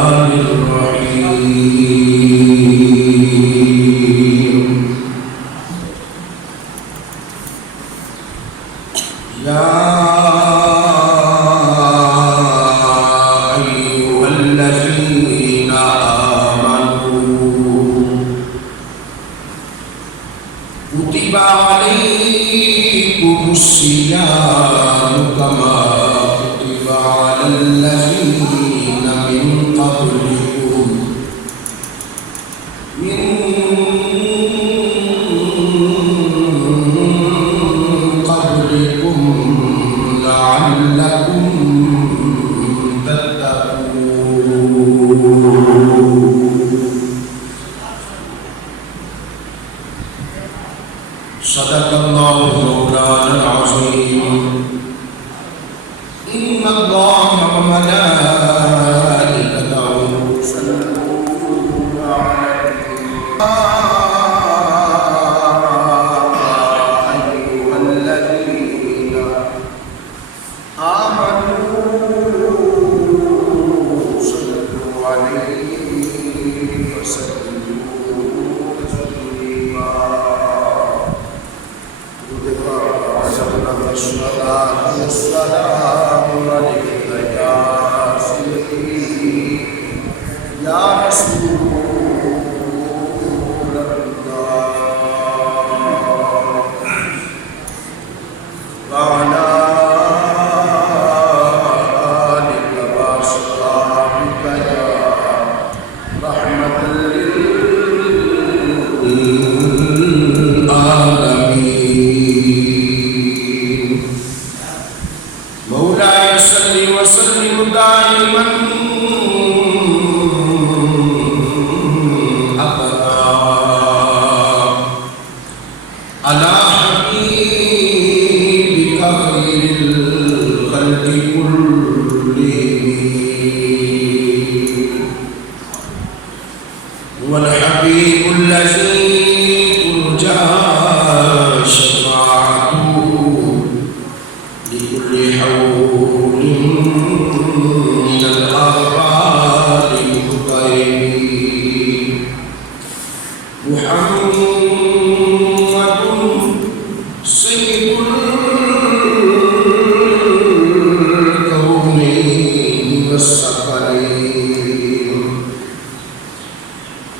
الرحمن الرحيم يا أيها الذين آمنوا كتب عليكم الصيام كما كتب على الذين من قبلكم لعلكم تتقون. صدق الله مولانا العظيم. إن الله وملائكته يصلون على أيها الذين آمنوا صلوا عليه وسلموا تسليما. الصلاة والسلام عليك يا سيدي يا رسول الله وعلى آلك وأصحابك يا رحمة للعالمين. مولاي صل وسلم دائما أبدا على حبيبك خير الخلق كلهم. هو الحبيب الذي ترجى شفاعته لكل حول من الآباء المقتربين. محمد سيد الكونين والثقلين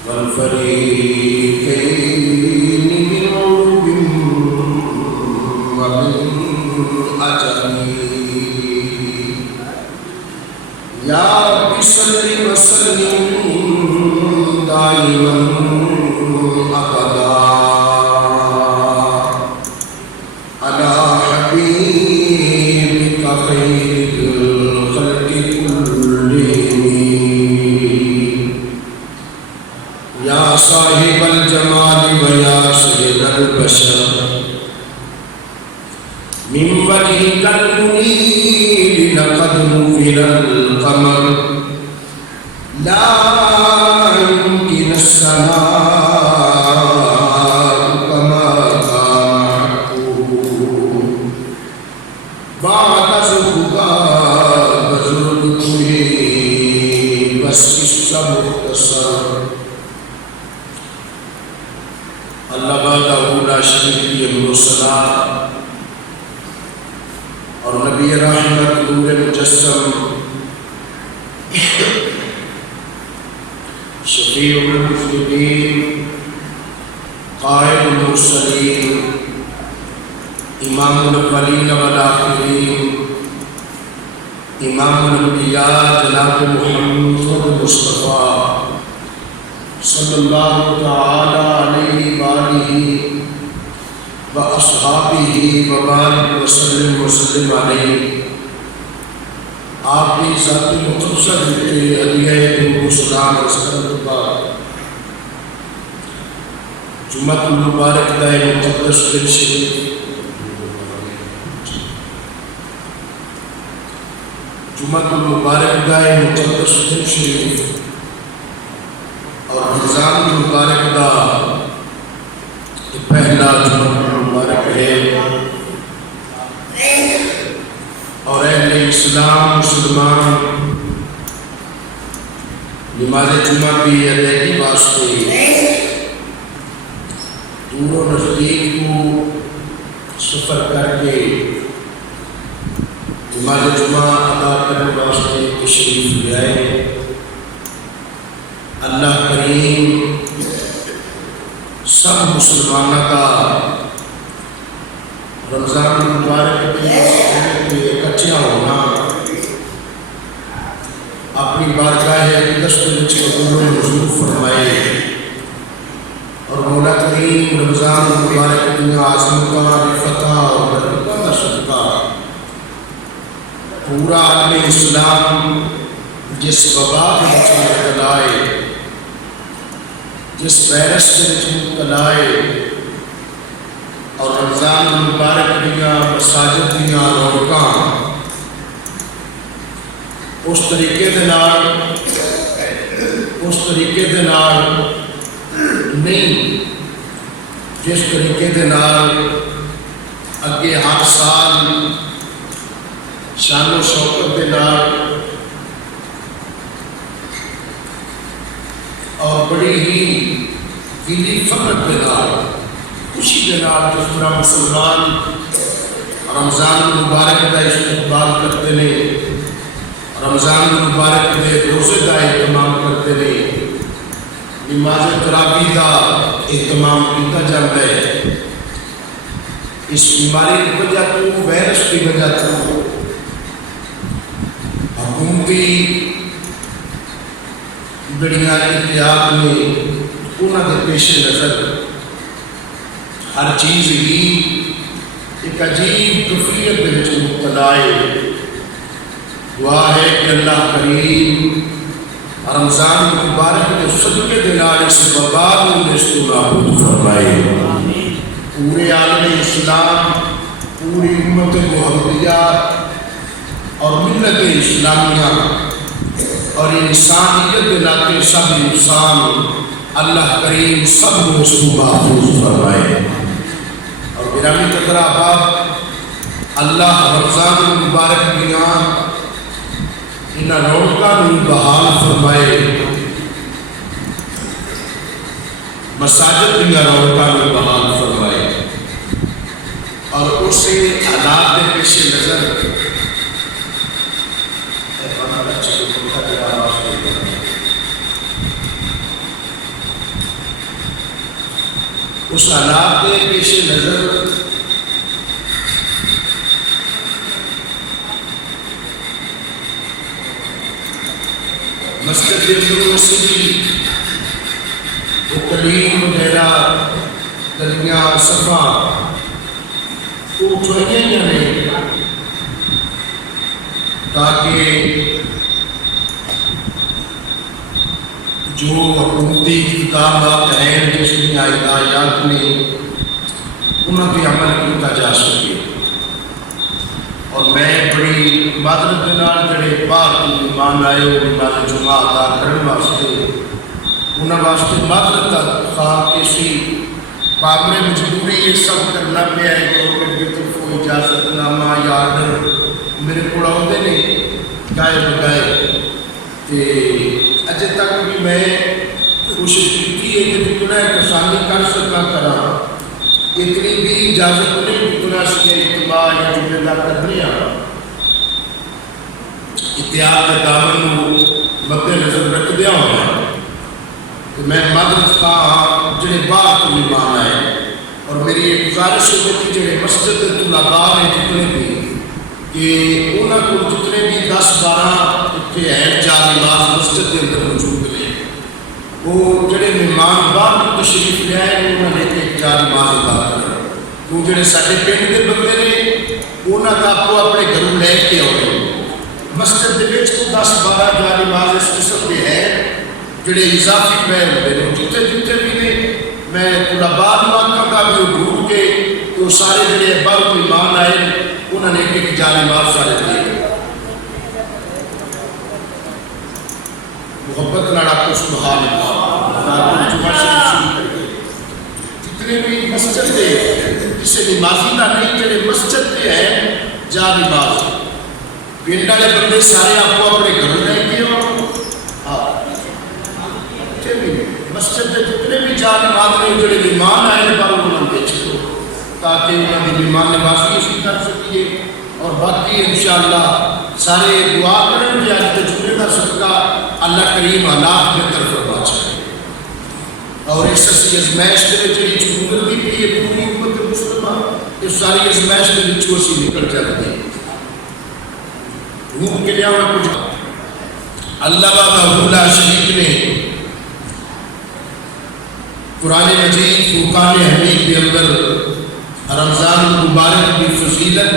والفريقين من عرب ومن أجل. يا رب صل وسلم دائما أبدا على حبيبك خير الخلق كلهم. يا صاحب الجمال ويا سيد البشر من وجهك المنير لقد نفل القمر لا يمكن السماء كما كان بعد زهقا بزرقه بس مختصر. اللہ وحدہ لا شریک له الصلاۃ اور نبی رحمت نور مجسم شفیع المذنبین قائد المرسلین امام الاولین والآخرین امام الانبیاء جناب محمد مصطفیٰ صلی اللہ تعالی علیہ وآلہ وأصحابہ وبارک وسلم وسلم علیہ. آپ کی ذاتی مختصر ہدیہ درود و سلام عرض کرنے کے بعد جمعۃ المبارک دائے مقدس دل شریف جمعۃ المبارک دائے مقدس دل شریف اور رمضان المبارک دا پہلا جمعہ مبارک ہے اور اہل اسلام مسلمان نماز جمعہ کی ادائیگی واسطے دور و نزدیک کو سفر کر کے نماز جمعہ ادا کرنے واسطے تشریف لے آئے۔ اللہ کریم سب مسلمانوں کا رمضان المبارک کے اکٹھا ہونا اپنی بارگاہ اقدس کے قبول و منظور فرمائے، اور مولا کریم رمضان المبارک کی عظمتوں فتح اور برکتوں کا صدقہ پورا عالم اسلام جس وبا کے مبتلا ہے، جس وائرس کے مبتلا ہے، اور رمضان المبارک دیا مساجد دیا رونقاں اس طریقے دے نال نہیں جس طریقے دے نال اگے ہر سال شان و شوکت دے نال اور بڑی ہی دلی فخر دے نال خوشی دے نال جس طرح مسلمان رمضان المبارک کا استقبال کرتے ہیں، رمضان المبارک کے روزے کا اہتمام کرتے ہیں، نماز تراویح کا اہتمام کیا جاتا ہے، اس بیماری کی وجہ تو وائرس کی وجہ تو حکومتی بڑیاں احتیاط میں انہوں کے پیش نظر ہر چیز ہی ایک عجیب کیفیت کے مبتلا ہے۔ دعا ہے کہ اللہ کریم رمضان مبارک کے صدقے دے نال اس وبا کو نابود فرمائے، پورے عالم اسلام، پوری امت محمدیہ اور ملت اسلامیہ اور انسانیت کے ناطے سب انسان اللہ کریم سب کو اس کو محفوظ فرمائے۔ اور گرامی قدر احباب، اللہ رمضان المبارک دیا انہاں رونقاں بحال فرمائے، مساجد دیا رونقاں بحال فرمائے، اور اسے حالات کے پیش نظر اس حالات کے پیش نظر مسجد اندر وسیع و کلیم وغیرہ دریا صفا اٹھوائیاں نے تاکہ جو حکومتی اقدامات ہیں جس میں ہدایات میں انہوں پہ عمل کیا جا سکے۔ اور میں بڑی معذرت کے نال جڑے باہر مہمان آئے ہو نماز جمعہ ادا کرنے واسطے انہوں واسطے معذرت خواہ کسی قابل مجبوری یہ سب کرنا پیا ہے۔ گورنمنٹ کی طرف اجازت نامہ یا آرڈر میرے کو آتے نہیں گائے بگائے، اجے تک بھی میں کوشش کی ہے کہ جتنا کسانی کر سکا کرا، اتنی بھی اجازت نہیں جتنا سے اجتماع یا جمعہ دار کرنی اتحاد کے دامن مد نظر رکھ دیا ہوں کہ میں مدد کا جڑے باہر کو مہمان آئے، اور میری ایک گزارش ہوتی جڑے مسجد طلباء ہیں جتنے بھی کہ انہوں کو جتنے بھی 10-12 اتنے ہیں جا نماز مسجد کے اندر موجود ہیں، وہ جڑے مہمان باہر کو تشریف لے آئے انہوں نے ایک جا نماز ادا کرنا، وہ جڑے سارے پنڈ کے بندے نے انہوں کا آپ کو اپنے گھروں لے کے آؤ مسجد کے بچ کو 10-12 جا نماز اس قسم کے ہیں جڑے اضافی پہ ہوتے ہیں جتنے جتنے بھی نے میں طلباء نماز کا بھی ڈھونڈ کے تو سارے جڑے باہر مہمان آئے انہوں نے ایک جا نماز سارے دیے محبت لڑا کو سبحان اللہ جتنے بھی مسجد دے کسی نمازی کا نہیں جڑے مسجد دے ہیں جا نماز پنڈ والے بندے سارے آپ کو اپنے گھروں لے کے باقی انشاءاللہ سارے دعا کریں کہ آج تجربے کا صدقہ اللہ کریم حالات بہتر فرما چاہے اور اس اسی ازمائش کے وچ جڑی گزرتی پئی ہے پوری امت مسلمہ اس ساری ازمائش کے وچوں اسی نکل جاتے ہیں روح کے لیے کچھ اللہ وحدہ لا شریک نے قرآن مجید فرقان حمید کے اندر رمضان المبارک کی فضیلت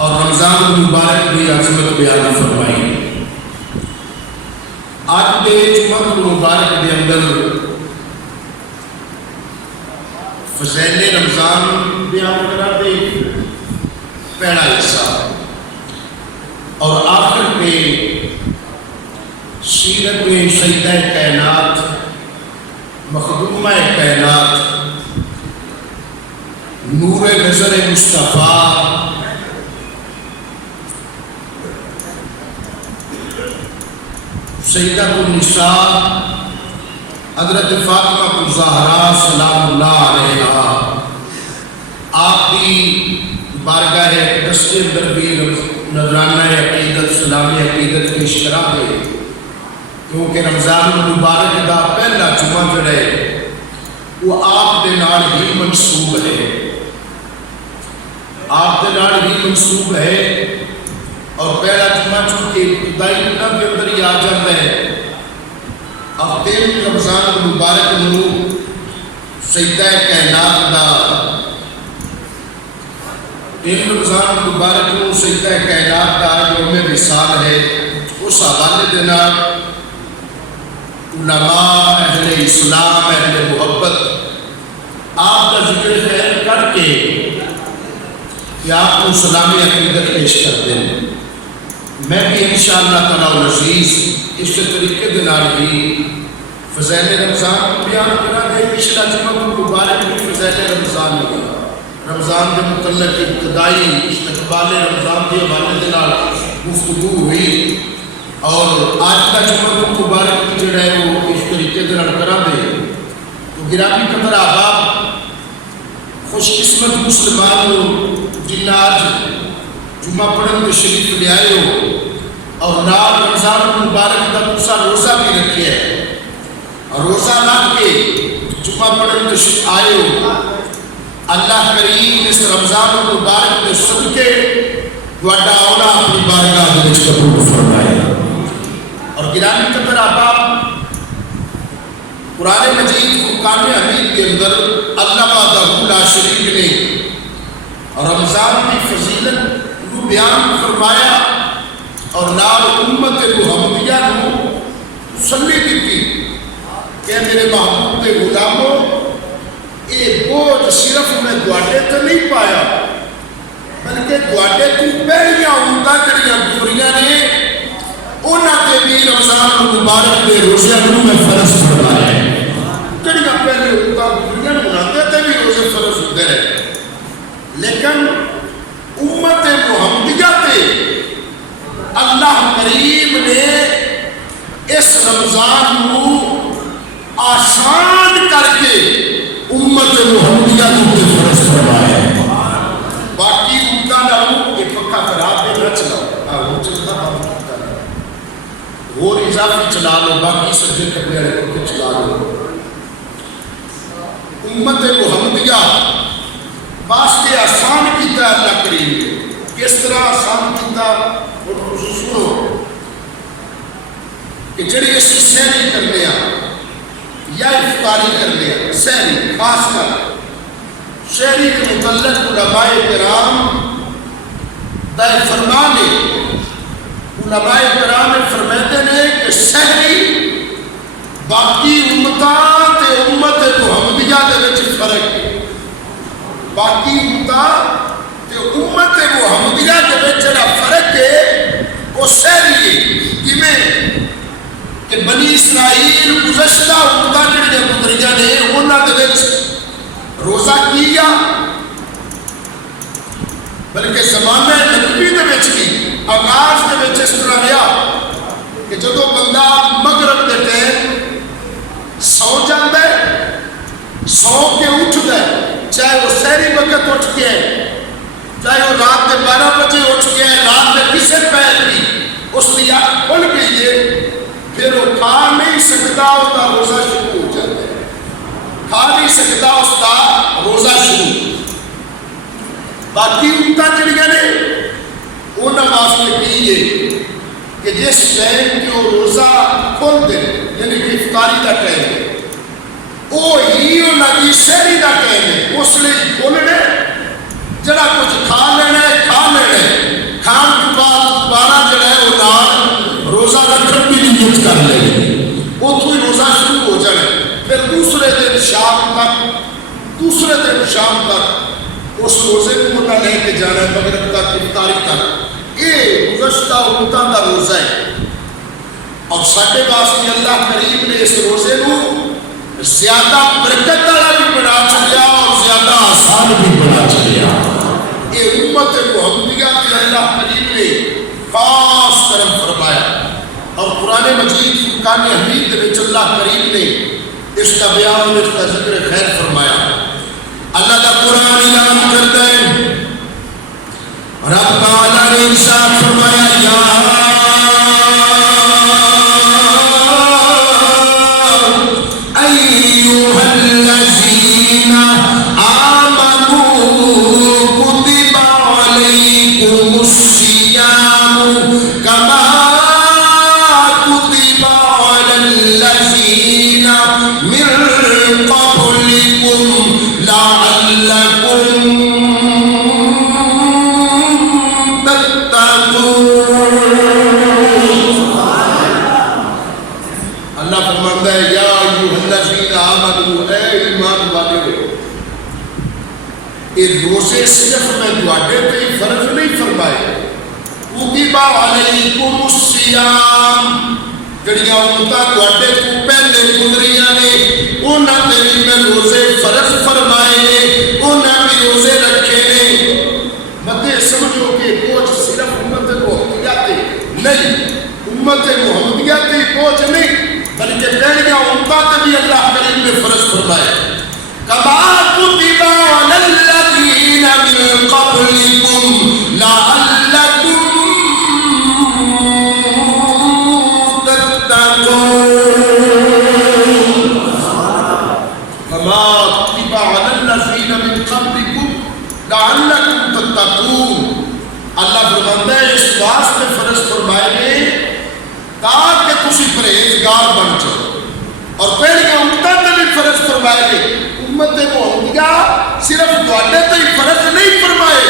اور رمضان المبارک کی عظمت بیان فرمائی. آج کے جمعہ المبارک کے اندر فضائل رمضان بیان کرا دے پہلا حصہ اور آخر پہ سیرت سیدہ کائنات مخدومہ کائنات نور نظر مصطفیٰ سیدہ النساء حضرت فاطمہ الزہرا سلام اللہ علیہا آپ کی بارگاہ دست اندر بھی نذرانہ عقیدت سلامی عقیدت کی اشترا دے کیونکہ رمضان المبارک کا پہلا جمعہ جو ہے وہ آپ دے نال ہی منسوب ہے آپ دے نال ہی منسوب ہے اور پہلا جمعہ چونکہ ابتدائی دنوں کے اندر ہی آ جاتا ہے. اب تین رمضان المبارک نو سیدہ کائنات دا تین رمضان المبارک نو سیدہ کائنات دا یوم وصال ہے. اس حوالے دے نال علماء اہل اسلام اہل محبت آپ کا ذکر خیر کر کے کہ آپ کو سلامی عقیدت پیش کر دیں. میں بھی انشاءاللہ تعالی العزیز اس طریقے دے نال ہی فضائل رمضان کو بیان کرا دے. پچھلا جمعہ مبارک بھی فضائل رمضان ہوا رمضان کے متعلق ابتدائی استقبال رمضان کے حوالے دے نال گفتگو ہوئی اور آج کا جمعہ مبارک کی جڑا ہے وہ اس طریقے دے نال کرا دے. تو گرامی قدر احباب خوش قسمت مسلمان جنہ آج جمعہ پڑھن تشریف لے آئے ہو اور نال رمضان المبارک کا دوسرا روزہ بھی رکھے ہے اور روزہ رکھ کے جمعہ پڑھن تشریف آئے ہو. اللہ کریم اس رمضان المبارک کے صدقے تہاڈا آنا اپنی بارگاہ دے وچ قبول فرمائے. اور گرامی قدر احباب قرآن مجید فرقان حمید کے اندر اللہ وحدہ لا شریک نے رمضان کی فضیلت کو بیان فرمایا اور نال امت محمدیہ کو تسلی دیتی کہ میرے محبوب کے غلاموں یہ بوجھ صرف میں تواڈے تے نہیں پایا بلکہ تواڈے تو پہلیاں امتاں جڑیاں گزریاں نے انہاں تے بھی رمضان المبارک دے روزے نوں میں فرض فرمایا ہے. جڑیاں پہلے امتاں گزریاں انہاں تے بھی روزے فرض ہوندے رہے لیکن امت محمدیہ تے اللہ کریم نے اس رمضان کو آسان کر کے امت محمدیہ کو فرض فرمایا ہے. باقی امتاں نالوں ایک پکا خراب دے نہ چلاؤ وہ چلتا اور اضافی چلا لو باقی سجے کپڑے والے پکے چلا لو. امت محمدیہ واسطے آسان کیتا اللہ کریم نے. کس طرح آسان کیتا اور تسی سنو کہ جڑی اس سحری کرنے یا افطاری کرنے سحری خاص کر سحری کے متعلق علماء کرام دا فرمان ہے. علماء کرام فرماتے ہیں کہ سحری باقی امتاں تے امت محمدیہ دے وچ فرق ہے. باقی امتاں تے امت محمدیہ دے وچ جڑا فرق ہے وہ سحری ہے. کیویں کہ بنی اسرائیل گزشتہ امتاں جڑیاں گزریاں نے انہاں دے وچ روزہ کیا بلکہ زمانہ نبی دے وچ بھی آغاز دے وچ اس طرح رہا کہ جدو بندہ مغرب دے ٹائم سو جاتا ہے سو کے اٹھتا ہے چاہے وہ سحری وقت اٹھ کے چاہے وہ رات کے 12 بجے اٹھ گیا ہے، رات میں کسے پہل بھی اس کی آنکھ کھل گئی ہے، پھر وہ کھا نہیں سکتا، اس کا روزہ شروع ہو جاتا ہے، کھا نہیں سکتا، اس کا روزہ شروع۔ باقی امتاں جڑیاں نے انہاں واسطے کی ہے کہ جس ٹائم کہ وہ روزہ کھول دے، یعنی کہ افطاری کا ٹائم ہے، وہ ہی انہاں دی سحری کا ٹائم ہے، اس لیے کھولنے جڑا کچھ کھا لینا ہے کھا لینا ہے، کھان کے بعد دوبارہ جڑا ہے وہ نال روزہ رکھن کی نیت کر لے، اتوں ہی روزہ شروع ہو جانا ہے، پھر دوسرے دن شام تک اس روزے کو انہیں لے کے جانا ہے مغرب تک افطاری تک۔ یہ گزشتہ امتاں کا روزہ ہے، اور ساڈے واسطے اللہ کریم نے اس روزے کو زیادہ برکت والا بھی بنا چھڑیا اور زیادہ آسان بھی بنا چھڑیا۔ یہ امت محمدیہ کے اللہ کریم نے خاص کرم فرمایا، اور قرآن مجید فرقان حمید میں اللہ کریم نے اس کا بیان، اس کا ذکر خیر فرمایا۔ اللہ کا قرآن اعلان کرتا ہے، رب تعالیٰ نے ارشاد فرمایا، یا ایھا الذین آمنوا کتب علیکم الصیام کما کتب علی الذین من قبلکم لعلکم تتقون۔ اللہ فرماتا ہے، یا ایھا الذین آمنوا، اے ایمان والے، یہ روزے صرف میں تواڈے تے ہی فرض نہیں فرمائے، کتب علیکم الصیام، جڑیاں امتاں تواڈے تو پہلے گزریاں نے انہاں تے بھی میں روزے فرض فرمائے نے، انہاں بھی روزے رکھے نے۔ متے سمجھو کہ بوجھ صرف امت محمدیہ تے نہیں، امت محمدیہ تے بوجھ نہیں، بلکہ پہلیاں امتاں تے بھی اللہ کریم نے فرض فرمائے، کما کتب علی الذین من قبلکم لعلکم لعلکم تتقون۔ اللہ فرماتا ہے اس واسطے فرض فرمائے گے تاکہ تسی پرہیزگار بن جاؤ، اور پہلی امتاں تے بھی فرض فرمائے گے، امت محمدیہ صرف تواڈے تے ہی فرض نہیں فرمائے،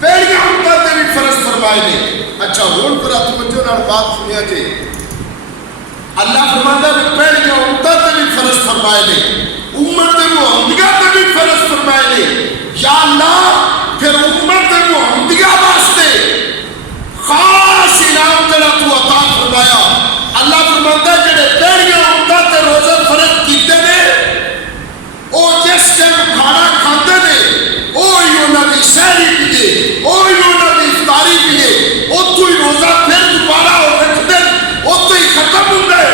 پہلی امتاں تے بھی فرض فرمائے نے۔ اچھا ہن ذرا توجہ نال بات سنیا جی، اللہ فرماتا ہے پہلی امتاں تے بھی فرض فرمائے نے، امت محمدیہ تے بھی فرض فرمائے نے، یا اللہ پھر امت محمدیہ واسطے خاص انعام جڑا تو عطا فرمایا۔ اللہ فرماتا ہے جڑے پہلیاں امتاں تے روزے فرض کیتے نے، او جس ٹائم کھانا کھاندے نے اوہی انہاں دی سحری پیے، اوہی انہاں دی افطاری پیے، اتوں ہی روزہ پھر دوبارہ رکھتے، اتوں ہی ختم ہوندا ہے۔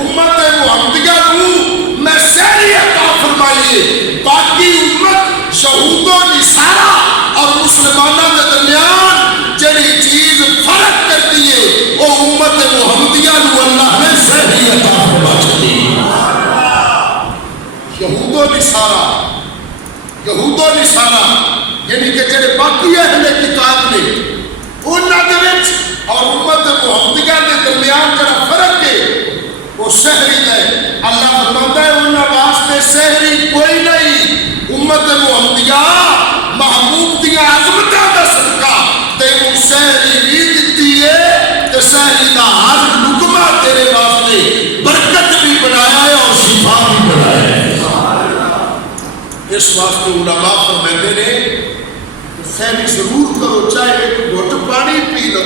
امت محمدیہ نوں میں سحری عطا فرمائیے، باقی امت یہود و نصارہ اور مسلمانوں کے درمیان جڑی چیز فرق کرتی ہے وہ امت محمدیہ نوں اللہ نے سحری عطا فرما چھڈی۔ یہود و نصارہ یعنی کہ جڑے باقی اہل کتاب نے انہاں دے وچ اور امت محمدیہ کے درمیان جڑا فرق ہے وہ سحری ہے۔ اللہ فرماتا ہے انہاں واسطے سحری کوئی نہیں، امت محمدیہ محبوب دیا عظمتاں دا صدقہ تینوں سحری بھی دتی ہے تے سحری دا ہر لقمہ تیرے واسطے برکت بھی بنایا ہے اور شفا بھی بنایا ہے۔ اس واسطے علماء فرماتے نے سحری ضرور کرو، چاہے ایک گھٹ پانی پی لو،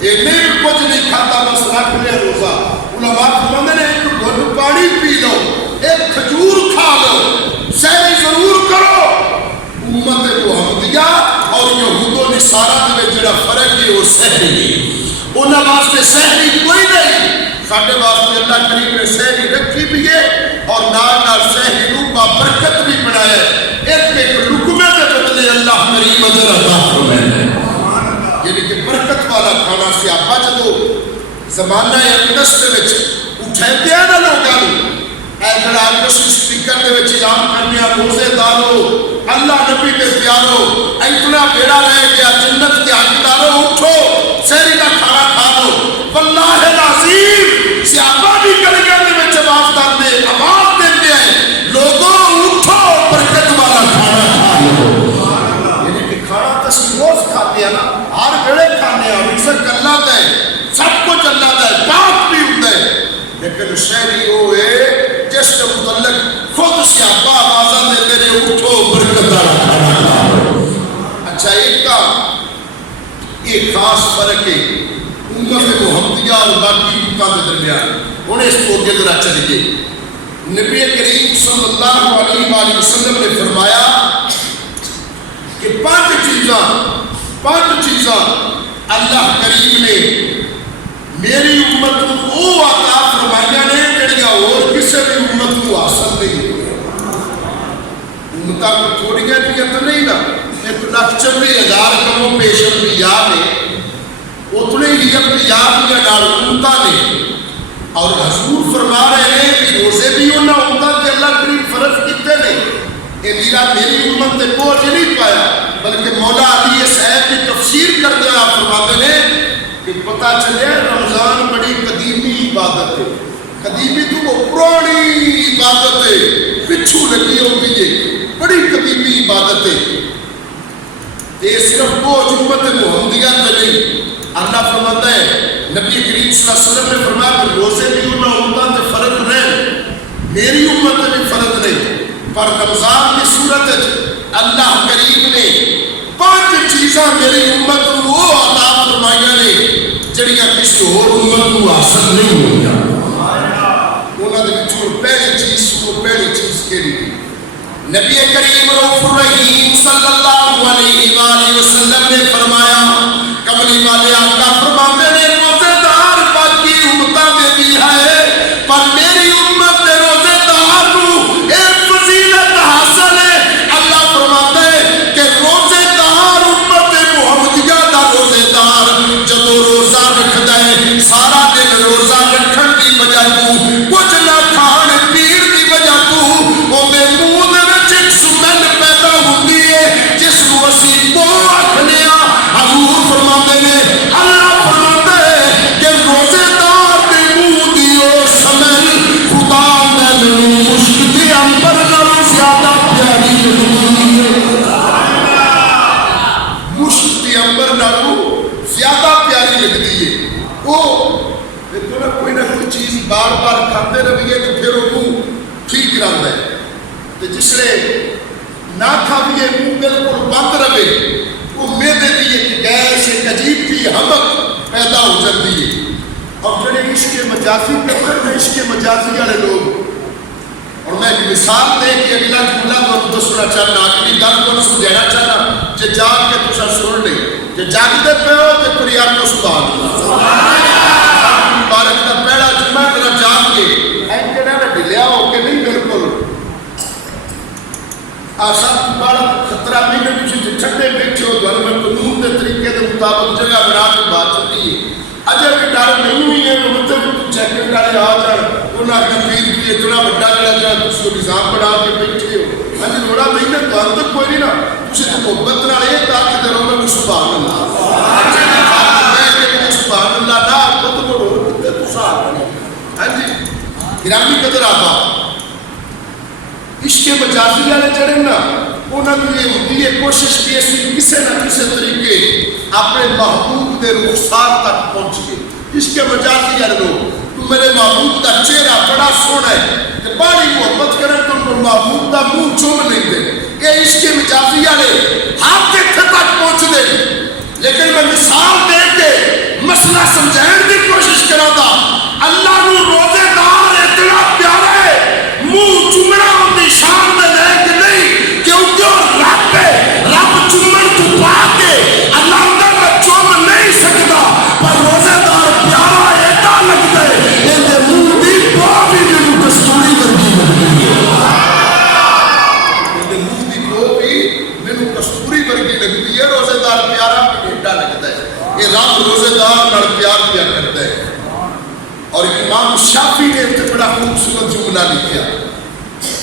ایک نہیں کچھ نہیں کھاتا بس رکھ لیا روزہ، علماء فرماتے نے ایک گھٹ پانی پی لو، ایک کھجور کھا لو، سحری ضرور کرو۔ امت محمدیہ اور یہود و نصارہ میں جڑا فرق ہے وہ سحری ہے، انہاں واسطے سحری کوئی نہیں، ساڈے واسطے اللہ کریم نے سحری رکھی بھی ہے اور نال نال سحری نوں با برکت بھی بنایا ہے۔ ایک ایک لقمے اللہ کریم اجر عطا فرمائے. یعنی کہ برکت والا کھانا سی. آپ جدو زمانہ اقدس دے وچ اٹھائے دیا نا لوگاں نوں اے جڑا اقدس سپیکر دے وچ اعلان کرنے روزے دارو اللہ نبی کے پیارو اتنا بیڑا رہ گیا جنت کے حقدارو اٹھو سحری کا کھانا کھا لو. واللہ العظیم سیابا بھی گلیاں دے وچ آواز دیندے ہیں لوگوں اٹھو برکت والا کھانا کھا لو. یعنی کہ کھانا تو اسی روز کھاتے ہیں نا, ہر ویلے کھانے ہیں, رزق اللہ دا ہے, سب کچھ اللہ دا ہے, پاک بھی ہوندا ہے. لیکن شہری وہ ہے جس کے متعلق خود سیابا آوازاں دیندے نے اٹھو برکت والا کھانا کھاؤ. اچھا ایک کا ایک خاص فرق ہے امت محمدیہ اور باقی امتوں کے درمیان. ہوں اس کو اگے ذرا چلیے. نبی کریم صلی اللہ علیہ وآلہ وسلم نے فرمایا کہ پانچ چیزاں اللہ کریم نے میری امت کو وہ عطا فرمائیاں نے جڑیاں اور کسی بھی امت کو حاصل نہیں ہوئی. امتاں کو تھوڑیاں جیاں تو نہیں نا, 1,40,000 کموں پیش انبیاء نے اتنے ہی انبیاء دیا نال امتاں نے. اور حضور فرما رہے ہیں کہ روزے بھی انہاں امتاں تے اللہ کریم فرض کیتے نے. یہ میری امت تے بوجھ نہیں پایا, بلکہ مولا علی اس آیت کی تفسیر کرتے ہوئے آپ فرماتے ہیں کہ پتہ چلے رمضان بڑی قدیمی عبادت ہے. قدیمی تو وہ پرانی عبادت ہے, پچھو لگی ہوتی ہے, بڑی قدیمی عبادت ہے. یہ صرف وہ امت محمدیہ تے نہیں. اللہ فرماتا ہے نبی کریم صلی اللہ علیہ وسلم نے فرمایا کہ روزے بھی انہاں امتاں تے فرض نہیں, میری امت تے بھی فرض نہیں, پر رمضان کی صورت اللہ کریم نے 5 چیزاں میری امت کو وہ عطا فرمائیاں نے جڑیاں کسی اور امت کو حاصل نہیں ہوئی. انہاں دے وچوں پہلی چیز کیڑی ہے؟ نبی کریم رؤوف الرحیم صلی اللہ علیہ وآلہ وسلم نے فرمایا, کملی والے آقا فرماتے ہیں روزے دار باقی امتاں میں بھی ہے پر میری امت دے روزے دار کو ایک فضیلت حاصل ہے. اللہ فرماتے ہیں کہ روزے دار امت محمدیہ دا روزے دار جدو روزہ رکھدا ہے سارا دن روزہ رکھن دی وجہ تو کچھ نہ کھان پین دی وجہ تو اودے منہ دے وچ ایک سگندھ پیدا ہوندی ہے جس کو اسی بو آکھنے آ. حضور فرماتے ہیں اللہ فرماتا ہے کہ روزے دار دے منہ دی او سمل خدا مینوں مشک دے عنبر نالوں زیادہ پیاری لگدی ہے. مشک دے عنبر نالوں زیادہ پیاری لگدی ہے. وہ کوئی نہ کوئی چیز بار بار کھاتے رہیے تو پھر وہ ٹھیک رہتا ہے. تو جس نے نہ کھاویے منہ بالکل بند رہے وہ میدے دی ایک گیس ایک عجیب سی حمق پیدا ہو جاتی ہے. اور جڑے عشق مجازی کرتے ہیں عشق مجازی والے لوگ, اور میں ایک مثال دے کے اگلا جملہ تو دسنا چاہنا اگلی گل کو سمجھانا چاہنا کہ جاگ کے تسا سن لے کہ جاگتے پے ہو تو پھر آپ کو سبحان اللہ مبارک دا پہلا جمعہ میرا جاگ کے این کہنا میں ڈلیا ہو کے نہیں بالکل آسان بڑا خطرہ نہیں ہے. تسی ٹھنڈے بیٹھے ہو تو میں قانون کے طریقے کے مطابق جگہ بنا کے بات چلتی ہے. اجے بھی ڈر نہیں ہوئی ہے مطلب چیک والے آ جان انہاں کا پیر بھی اتنا بڑا جڑا تسی نظام بنا کے بیٹھے ہو. اجے تھوڑا نہیں نا تو تک کوئی نہیں نا تسی تو محبت نال اے طاقت کرو میں سبحان اللہ اچھا میں کہ سبحان اللہ نہ خود کو تے تسا ہاں جی گرامی قدر آبا عشق مجازی والے جڑے نا انہاں کی یہ ہوتی ہے کوشش کی اسی کسی نہ کسی طریقے اپنے محبوب دے رخسار تک پہنچیے. عشق مجازی والے لوگ تو میرے محبوب کا چہرہ بڑا سونا ہے کہ بڑی محبت کریں تو محبوب کا منہ چوم نہیں دے. یہ عشق مجازی والے ہاتھ اتنے تک پہنچ دے. لیکن میں مثال دے کے مسئلہ سمجھانے کی کوشش کرا تھا. اللہ نو روزے دار اتنا پیارا ہے منہ چومنا ہوتی شان میں دے کہ نہیں کیونکہ رب ہے. رب چومن تو پا کے اللہ اندر میں چوم نہیں سکتا پر روزے دار پیارا ایتا لگتا ہے یہ منہ دی بو بھی میرے کستوری ورگی لگتی ہے. یہ منہ دی بو بھی میرے کستوری کے اتنے بڑا خوبصورت جملہ لکھا.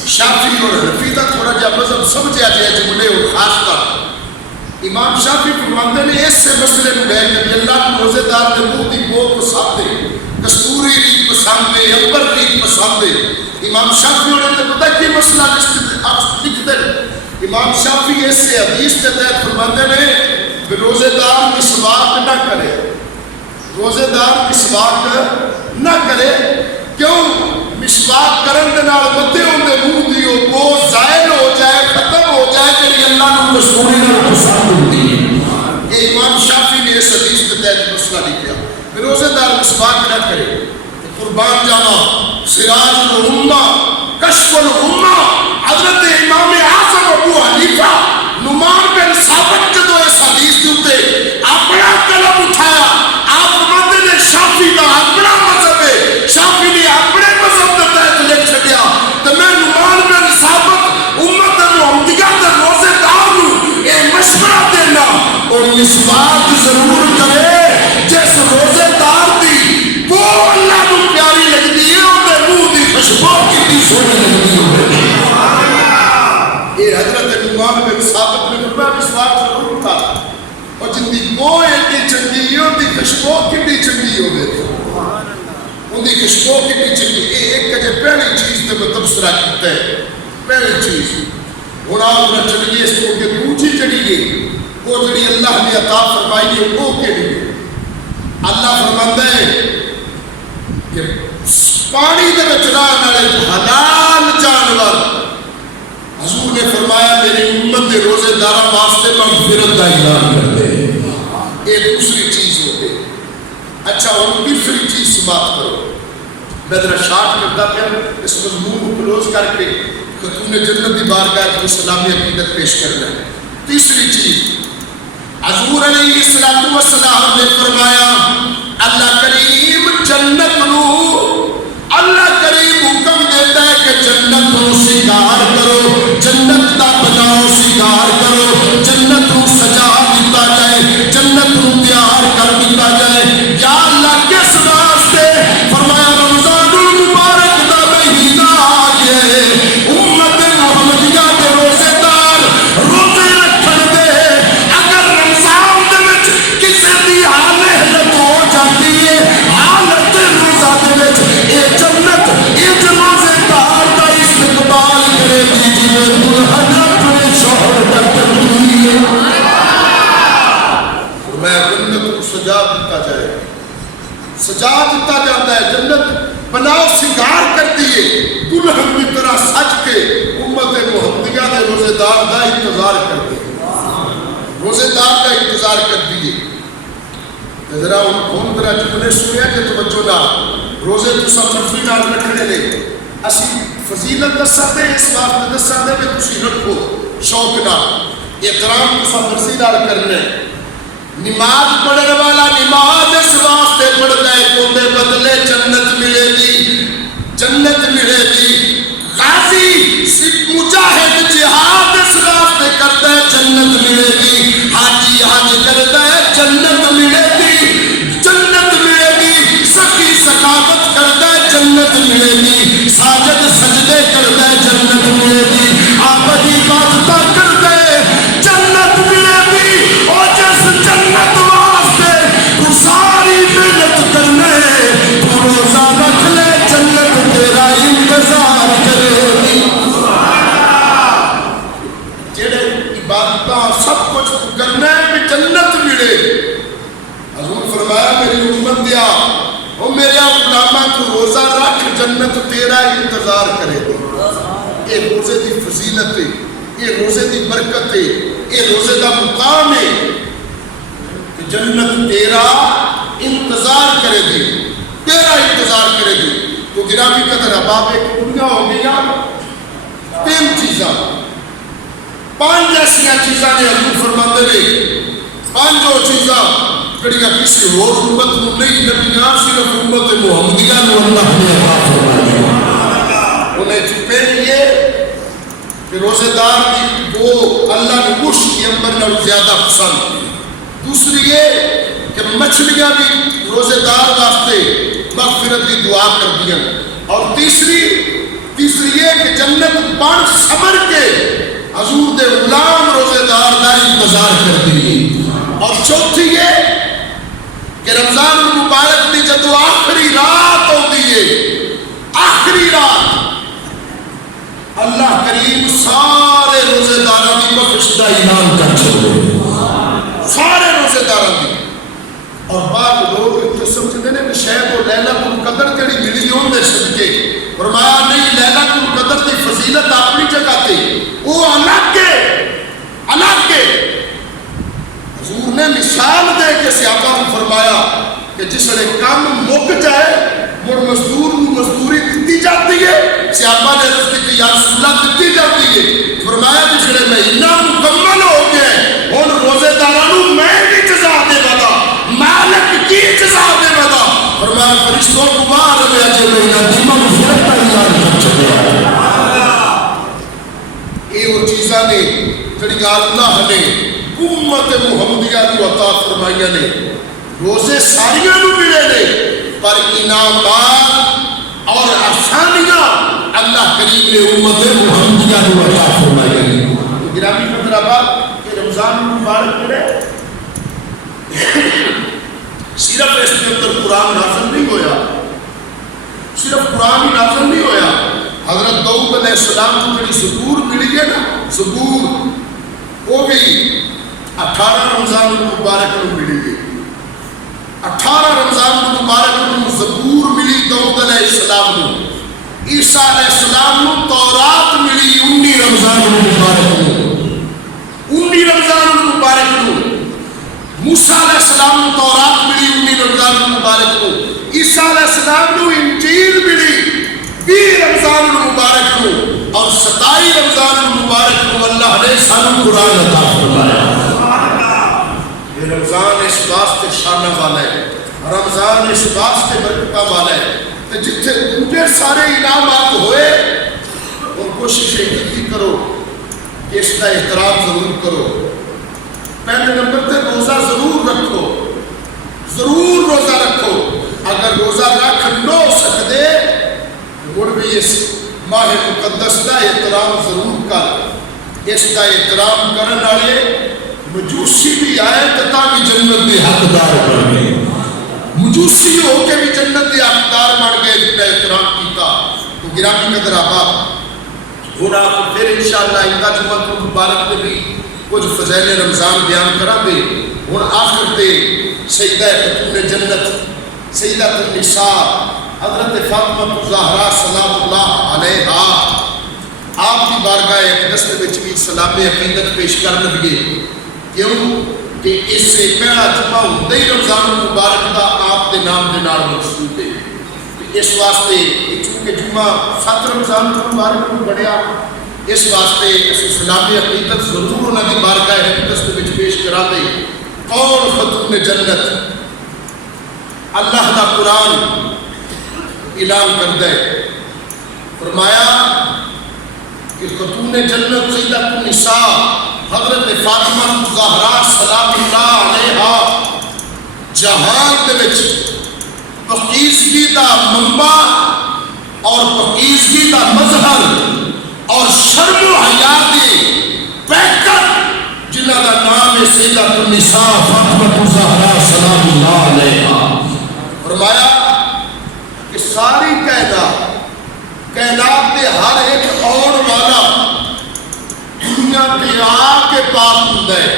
شافعی اور حنفی کا تھوڑا جا مذہب سمجھا جائے جملے اور خاص کر امام شافعی فرماتے ہیں اس سے مسئلے میں لے کے اللہ کو روزے دار نے منہ دی بو پسند ہے, کستوری ریت پسند ہے, امبر ریت پسند ہے. امام شافعی نے تو پتہ کہ مسئلہ لکھتے ہیں. امام شافعی اس سے حدیث کے تحت فرماتے ہیں کہ روزے دار مسواک نہ کرے, روزے دار مسواک نہ کرے. کیوں؟ مسواک کرن دے نال متے ہوندے منہ دی او بو ظاہر ہو جائے, ختم ہو جائے کہ اللہ نو کستوری نال پسند ہوندی ہے. یہ امام شافعی نے اس حدیث کے تحت مسئلہ لکھا. روزے دار مسواک نہ کرے. قربان جانا سراج الامہ کشف الامہ حضرت امام اعظم ابو حنیفہ نعمان بن ثابت جدو اس حدیث کے اوپر اپنا قلم اٹھایا, آپ فرماتے نے شافعی کا اپنا مذہب ہے, شافعی نے اپنے مذہب کے تحت لکھ چھڈیا. تو میں نعمان بن ثابت امت محمدیہ کے روزے دار نوں یہ مشورہ دینا اور مسواک ضرور کرے جس روزے دار دی وہ اللہ کو پیاری لگتی ہے اور منہ دی خوشبو کتنی سونی لگتی ہے. یہ حضرت نعمان بن ثابت نے فرمایا مسواک ضرور تھا اور جن دی بو ایڈی چنگی ہے ان دی خوشبو کتنی چنگی ہوگی, ان دی خوشبو کتنی چنگی. یہ ایک کجے پہلی چیز تے میں تبصرہ کیتا ہے. پہلی چیز ہن آپ نہ چلیے اس کو کہ دوسری چڑھیے وہ جڑی اللہ نے عطا فرمائی ہے وہ کیڑی ہے. اللہ فرماتا ہے کہ پانی دے وچ رہن والے حلال جانور, حضور نے فرمایا میری امت کے روزے داراں واسطے مغفرت کا اعلان کر دے. یہ دوسری چیز ہو گئی. اچھا اور تیسری چیز سے بات کرو. میں ذرا شارٹ کرتا پیا اس مضمون کو کلوز کر کے کہ تم نے جنت کی بارگاہ میں سلامی عقیدت پیش کرنا ہے. تیسری چیز حضور علیہ السلام نے فرمایا اللہ کریم جنت نو, اللہ کریم حکم دیتا ہے کہ جنت نو شکار کرو, جنت کا بناؤ شکار کرو, جنت نو سجا دیتا جائے, جنت نو تیار کر دیتا جائے. یا اللہ کس واسطے؟ فرمایا رمضان المبارک دا مہینہ آئے, امت محمدیہ کے روزے دار روزے رکھن دے. اگر رمضان دے وچ کسے دی حالت ہو جاتی ہے, حالت روزہ دے وچ اے جنت اے روزے دار دا استقبال کرے گی جویں دلہن اپنے شوہر کا کرتی ہے. میں جنت کو سجا دیتا جائے, سجا دیتا جاتا ہے. جنت بناؤ سنگار کرتی ہے دلہن کی طرح سج کے امت محمدیہ کے روزے دار کا انتظار کرتے ہیں, روزے دار کا انتظار کرتی ہے. ذرا ان ذرا جملے سنیا کہ توجہ نہ روزے تو سب مرفی نال رکھنے لے اسی فضیلت دسا دے اس واسطے دسا دے کہ تسی رکھو شوق نہ احترام تو سب مرضی نال کرنا ہے. نماز پڑھنے والا نماز اس واسطے پڑھتا ہے کہ ان کے بدلے جنت ملے گی, جنت ملے گی. غازی مجاہد جہاد اس واسطے کرتا ہے جنت ملے گی. حاجی حج کرتا ہے جنت ملے گی, جنت ملے گی. سخی سخاوت کرتا ہے جنت ملے گی. ساجد سجدے کرتا ہے جنت ملے گی. عابد عبادت کرتا ہے جنت ملے گی. اور جس جنت واسطے تو ساری محنت کرنے تو روزہ رکھ لے جنت تیرا انتظار کرے گی. جڑے عبادت سب کچھ کرنا ہے کہ جنت ملے. حضور فرمایا میری امت دیا او میرے غلاماں تو روزہ رکھ جنت تیرا انتظار کرے گی. یہ روزے دی فضیلت ہے, یہ روزے دی برکت ہے, یہ روزے دا مقام ہے کہ جنت تیرا انتظار کرے گی, تیرا انتظار کرے گی. تو گرامی قدر احباب ایک دنیا ہو گیا تین چیزاں, پانچ ایسیاں چیزاں نے حضور فرماتے ہیں, پانچوں چیزاں جڑیاں کسی اور امت کو نہیں, نبیاں صرف امت محمدیہ کو اللہ نے عطا فرمائی. انہیں چھپے یہ کہ روزے دار کی وہ اللہ نے گوشت کی امبر نہ زیادہ پسند. دوسری یہ کہ مچھلیاں بھی روزے دار واسطے مغفرت کی دعا کر دیا. اور تیسری یہ کہ جنت بن سمر کے حضور دے غلام روزے دار کا انتظار کرتی ہے. اور چوتھی یہ کہ رمضان المبارک کی جدو آخری رات ہوتی ہے، آخری رات اللہ کریم سارے روزے داروں کی بخشش کا اعلان کر چھوڑے، سارے روزے داروں کی. اور بعض لوگ جو سمجھتے ہیں کہ شاید وہ لیلۃ القدر جڑی ملی ہوندے صدقے، فرمایا نہیں، لیلۃ القدر کی فضیلت اپنی جگہ تے وہ الگ ہے، الگ ہے. حضور نے مثال دے کے صحابہ کو فرمایا کہ جس نے کام مک جائے مڑ مزدور کو مزدوری دیتی جاتی ہے. صحابہ نے عرض کی کہ یا رسول اللہ دیتی جاتی ہے. فرمایا جس نے مہینہ مکمل ہو گیا ہن روزے داراں میں بھی جزا دے گا، مالک کی جزا دے گا. فرمایا فرشتوں کو باہر لے جے مہینہ دیمن فرق کا اعلان کر چھڑیا. یہ وہ چیزاں نے جڑی اللہ نے امت محمدیہ کو عطا فرمائیاں نے. روزے ساریاں نو ملے نے پر انعامات اور آسانیاں اللہ کریم نے امت محمدیہ کو عطا فرمائیاں نے. گرامی حضرات کہ رمضان المبارک میں صرف اس کے اندر قرآن نازل نہیں ہویا، صرف قرآن ہی نازل نہیں ہویا. حضرت داؤد علیہ السلام کو جڑی زبور ملی ہے نا، زبور وہ بھی 18 رمضان المبارک کو ملی ہے. 18 رمضان المبارک کو زبور ملی داؤد علیہ السلام کو. عیسیٰ علیہ السلام کو تورات ملی 19 رمضان المبارک کو، 19 رمضان المبارک کو. موسیٰ علیہ السلام کو تورات ملی 19 رمضان المبارک کو. عیسیٰ علیہ السلام کو انجیل ملی 20 رمضان المبارک کو. اور 27 رمضان المبارک کو اللہ نے سانو قرآن عطا فرمایا. یہ رمضان اس واسطے شانہ والا ہے، رمضان اس واسطے برکتہ والا ہے کہ جتنے دوسرے سارے انعامات ہوئے اور کوشش کی کرو کہ اس کا احترام ضرور کرو. پہلے نمبر پہ روزہ ضرور رکھو، ضرور روزہ رکھو. اگر روزہ رکھ نہ ہو سکتے مڑ بھی اس ماہ مقدس کا احترام ضرور کر. اس کا احترام کرنے والے مجوسی بھی آئے تتا بھی جنت کے حقدار بن گئے، مجوسی ہو کے بھی جنت کے حقدار بن گئے جن کا احترام کیتا. تو گرامی قدر آباد ہونا پھر انشاءاللہ ان کا جمعہ مبارک میں بھی کچھ فضائل رمضان بیان کرا دے. ہوں آخر تے سیدہ خاتون جنت سیدہ النساء حضرت فاطمہ الزہرا سلام اللہ علیہا آپ کی بارگاہ اقدس کے وچ بھی سلام عقیدت پیش کر لگے. کیوں کہ اس سے پہلا جمعہ ہوتے ہی رمضان المبارک کا آپ کے نام کے نال مقصود ہے. اس واسطے چونکہ جمعہ 7 رمضان المبارک کو بڑھیا، اس واسطے اس سلام عقیدت ضرور انہوں کی بارگاہ اقدس کے وچ پیش کرا دے. کون خاتون جنت؟ اللہ کا قرآن اعلان کرتا ہے، فرمایا کہ خاتون جنت سیدہ النساء حضرت فاطمہ الزہرا سلام اللہ علیہا جہان دے وچ پاکیزگی دا منبع اور پاکیزگی دا مظہر اور شرم و حیا دی پیکر جنہ دا نام ہے سیدہ النساء فاطمہ الزہرا سلام اللہ علیہا. فرمایا کہ ساری کائنات کے ہر ایک اور والا دنیا کے آ کے پاک ہوتا ہے.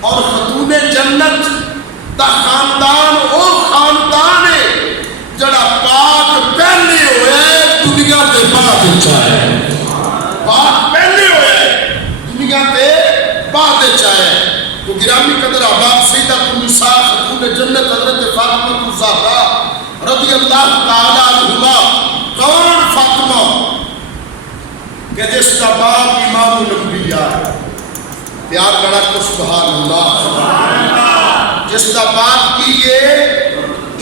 اور خاتون جنت دا خاندان وہ خاندان ہے جڑا پاک پہلے ہوئے دنیا کے بعد چاہے، پاک پہلے ہوئے دنیا کے بعد چاہے. تو گرامی قدر آباد سیدہ النساء خاتون جنت حضرت فاطمہ الزہرا رضی اللہ تعالی عنہا. کون فاطمہ کہ جس کا باپ امام الانبیاء ہے. پیار بڑا کو سبحان اللہ. جس کا باپ کی یہ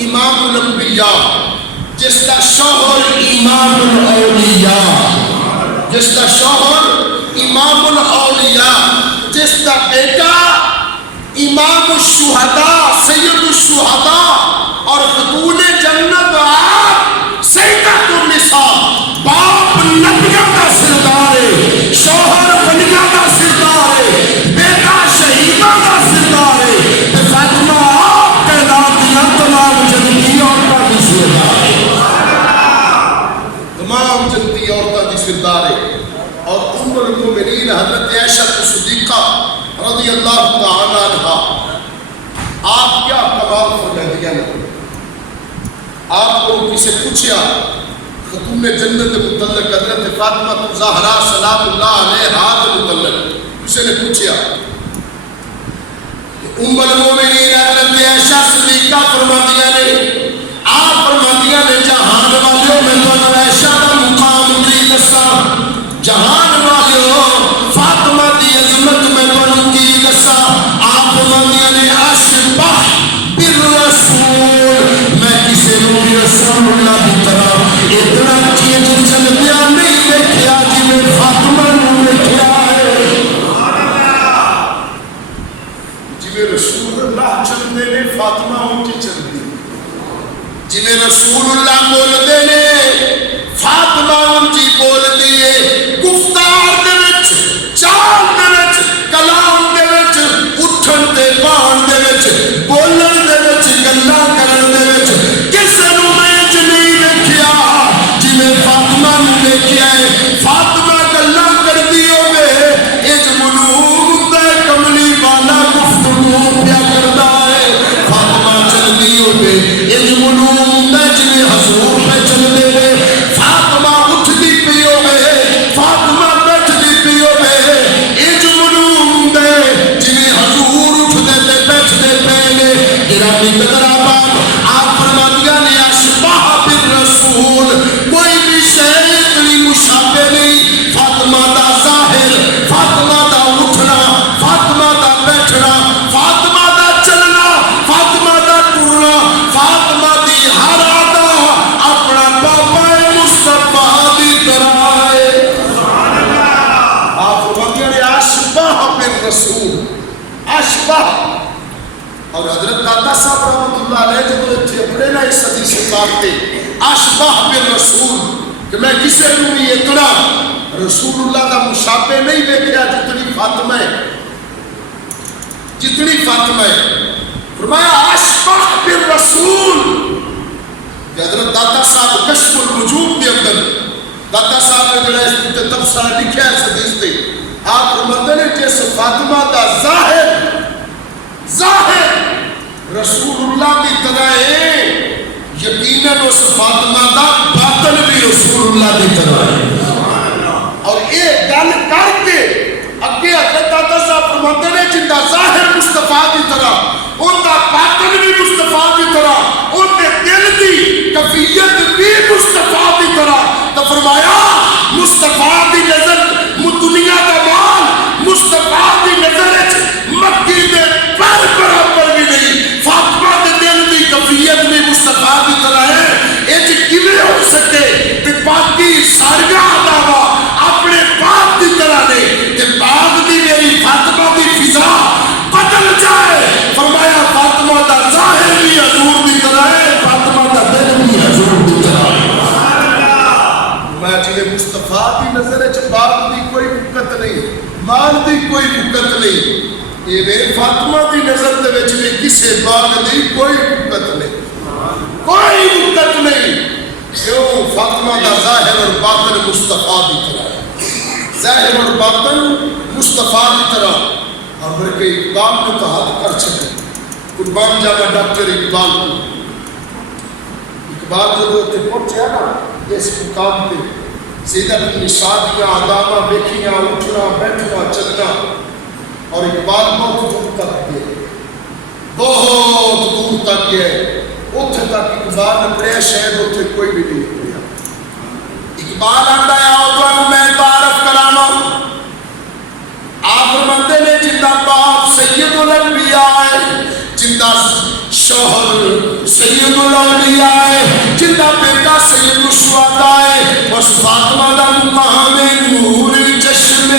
امام الانبیاء، جس کا شوہر امام الاولیاء، جس کا شوہر امام الاولیاء، جس کا بیٹا امام الشہداء سید الشہداء اور خاتون جنت آپ سیدہ النساء المؤمنین حضرت عائشہ صدیقہ رضی اللہ تعالی عنہا آپ کیا کمال فرمایا نا. آپ کو کسی پوچھا خاتون جنت متعلق حضرت فاطمہ زہرا سلام اللہ علیہا کے متعلق کسی نے پوچھا ام المؤمنین حضرت عائشہ صدیقہ فرمایا نے آپ فرمایا نے جہان والوں میں تو عائشہ کا مقام کی دسا جہان والوں فاطمہ دی عظمت میں تو کی دسا. آپ فرمایا نے اشبہ بالرسول میں کسی نبی رسول اللہ کی طرح اتنا چیز چل گیا نہیں دیکھا جی میں فاطمہ نے دیکھا ہے. جی میں رسول اللہ چلتے نے فاطمہ ہوں کی چلتی جی میں رسول اللہ بولتے نے فاطمہ ہوں کی بولتی ہے. گفتار دے وچ چال دے وچ کلام دے وچ اٹھن تے بان دے وچ بولن دے وچ گلاں کرن دے وچ کسے نوں میں نہیں دیکھیا جی میں فاطمہ نوں دیکھیا ہے. فاطمہ گلاں کردی ہوے اج ملوک تے کملی والا گفتگو پیا کردا ہے. فاطمہ چلدی ہوے اج ملوک تے جی حضور پہ چلدے نے. فاطمہ اٹھدی پئی ہوے فاطمہ بیٹھدی پئی ہوے اج ملوک تے جی حضور اٹھدے تے بیٹھدے پئے نے. گرامی قدر آپ فرمایا نے اشبہ بالرسول کوئی بھی شے اتنی مشابہ نہیں. فاطمہ دا ظاہر فاطمہ دا اٹھنا فاطمہ دا بیٹھنا فاطمہ دا چلنا فاطمہ دا ٹرنا فاطمہ دی ہر ادا اپنا بابا مصطفیٰ دی طرح ہے. آپ فرمایا نے اشبہ بالرسول اشبہ. اور حضرت داتا صاحب رحمۃ اللہ علیہ جب تھے اپنے نا اس حدیث پاک تے اشبہ بالرسول کہ میں کسی کو بھی اتنا رسول اللہ کا مشابہ نہیں دیکھا جتنی فاطمہ ہے جتنی فاطمہ ہے. فرمایا اشبہ بالرسول. حضرت داتا صاحب کشف الوجود کے اندر داتا صاحب نے جڑا اس تے تفسیر لکھا ہے اس حدیث تے آپ فرماتے ہیں جس فاطمہ دا ظاہر رسول اللہ کی طرح ہے یقیناً اس فاطمہ دا باطن بھی رسول اللہ کی طرح ہے. اور یہ گل کر کے اگے حضرت داتا صاحب فرماتے ہیں جن دا ظاہر مصطفیٰ کی طرح ان دا باطن بھی مصطفیٰ کی طرح ان دے دل دی کیفیت بھی مصطفیٰ کی طرح. تو فرمایا مصطفیٰ کی نظر دنیا کا مال مصطفیٰ کی نظر مکی دے پر برابر بھی نہیں. فاطمہ دے دل دی کیفیت بھی مصطفیٰ کی طرح ہے. اج کیویں ہو سکے کہ باقی سارا علاوہ اپنے باپ کی طرح نے کہ باپ دی میری فاطمہ کی فضا بدل جائے. فرمایا فاطمہ دا ظاہر بھی حضور کی طرح ہے فاطمہ دا دل بھی حضور کی طرح ہے. میں جی مصطفیٰ کی نظر باپ کی کوئی حکت نہیں مال کی کوئی حکت نہیں. یہ میرے فاطمہ کی نظر دے وچ بھی کسے باغ دی کوئی حکت نہیں کوئی حکت نہیں. کیوں فاطمہ دا ظاہر اور باطن مصطفیٰ کی طرح ہے. ظاہر اور باطن مصطفیٰ کی طرح. اور میرے کے اقبال کو تو حد کر چکے قربان جانا ڈاکٹر اقبال کو. اقبال جو تے پہنچیا نا اس مقام پہ زینت النساء دیاں علامہ ویکھیاں اٹھنا بیٹھنا چلنا. اور اقبال بہت دور تک گئے بہت دور تک گئے اتنے تک اقبال نے پڑھیا شاید اتنے کوئی بھی نہیں پڑھیا. اقبال آندا ہے آؤ میں تعارف کرانا. آپ فرماتے نے جندا باپ سید الانبیاء ہے جندا شوہر سید الاولیاء ہے جندا بیٹا سید الشہداء ہے. بس فاطمہ دا مقام نور چشم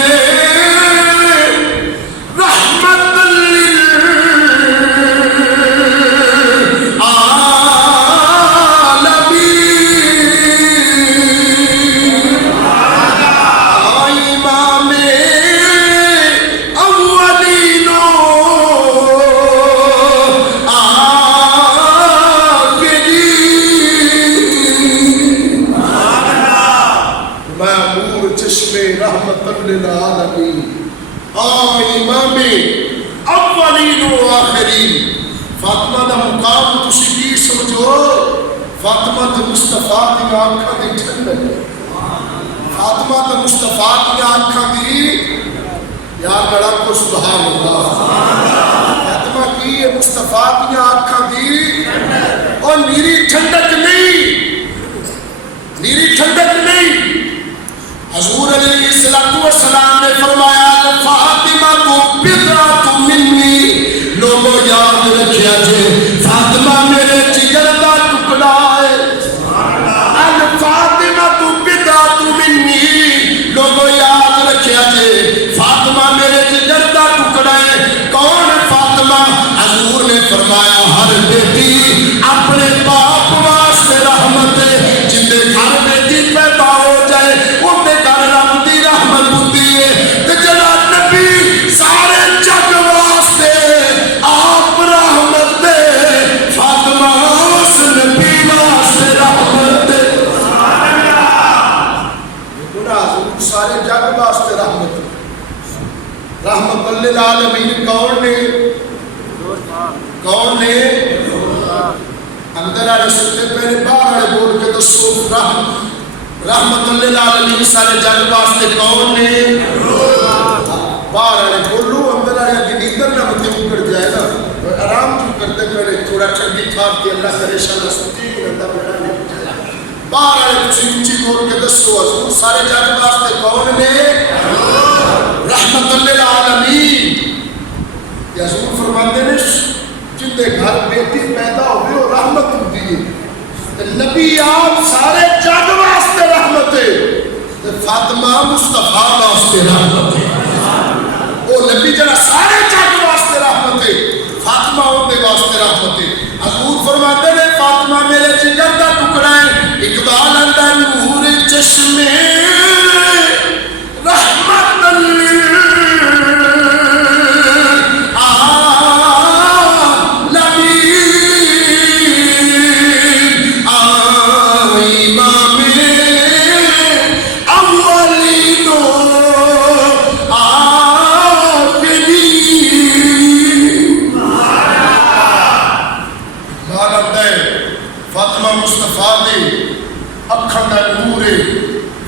رحمت رحمت للعالمین. اولین و آخرین. فاطمہ دا مقام تسی کی سمجھو؟ فاطمہ تے مصطفیٰ دی آنکھاں دی ٹھنڈک. فاطمہ تے مصطفیٰ دی آنکھاں دی یار بڑا کو سبحان اللہ. فاطمہ کی یہ مصطفیٰ دی آنکھاں دی اور میری ٹھنڈک نہیں، میری ٹھنڈک نہیں. حضور علیہ السلام نے فرمایا فاطمہ کو بضعۃ منی. لوگوں یاد رکھیا جے فاطمہ میرے جگر دا ٹکڑا ہے. فاطمہ کو بضعۃ منی. لوگوں یاد رکھیا جے فاطمہ میرے جگر دا ٹکڑا ہے. کون فاطمہ؟ حضور نے فرمایا ہر بیٹی اپنے باپ واسطے رحمت ہے. جن دے گھر بیٹی پیدا ہو جائے ان دے گھر رب دی رحمت ہوتی ہے. تے جناب نبی سارے جگ واسطے آپ رحمت دے. فاطمہ اس نبی واسطے رحمت دے. حضور سارے جگ واسطے رحمت. رحمت للعالمین کون نے؟ کون نے؟ اندر والے ستے پہلے باہر والے بول کے دسو. رحمت للعالمین سارے جگ واسطے کون نے؟ باہر والے بولو. اندر والے کی نیندر نہ متے اکڑ جائے نا. آرام کیوں کرتے کرے تھوڑا ٹھنڈی تھاپ کے اللہ کرے شاء اللہ سمجھے کہ بندہ بیٹھا نہیں جائے. باہر والے کچھ اونچی بول کے دسو حضور سارے جگ واسطے کون نے؟ رحمت للعالمین. یا حضور فرماتے ہیں جن دے گھر بیٹی پیدا ہوئے وہ رحمت ہوتی ہے. نبی آپ سارے جگ واسطے رحمت ہے. فاطمہ مصطفیٰ واسطے رحمت ہے. وہ نبی جڑا سارے جگ واسطے رحمت ہے. فاطمہ ان دے واسطے رحمت ہے. حضور فرماتے ہیں فاطمہ میرے جگر دا ٹکڑا ہے. اقبال اندر نور چشمے رحمت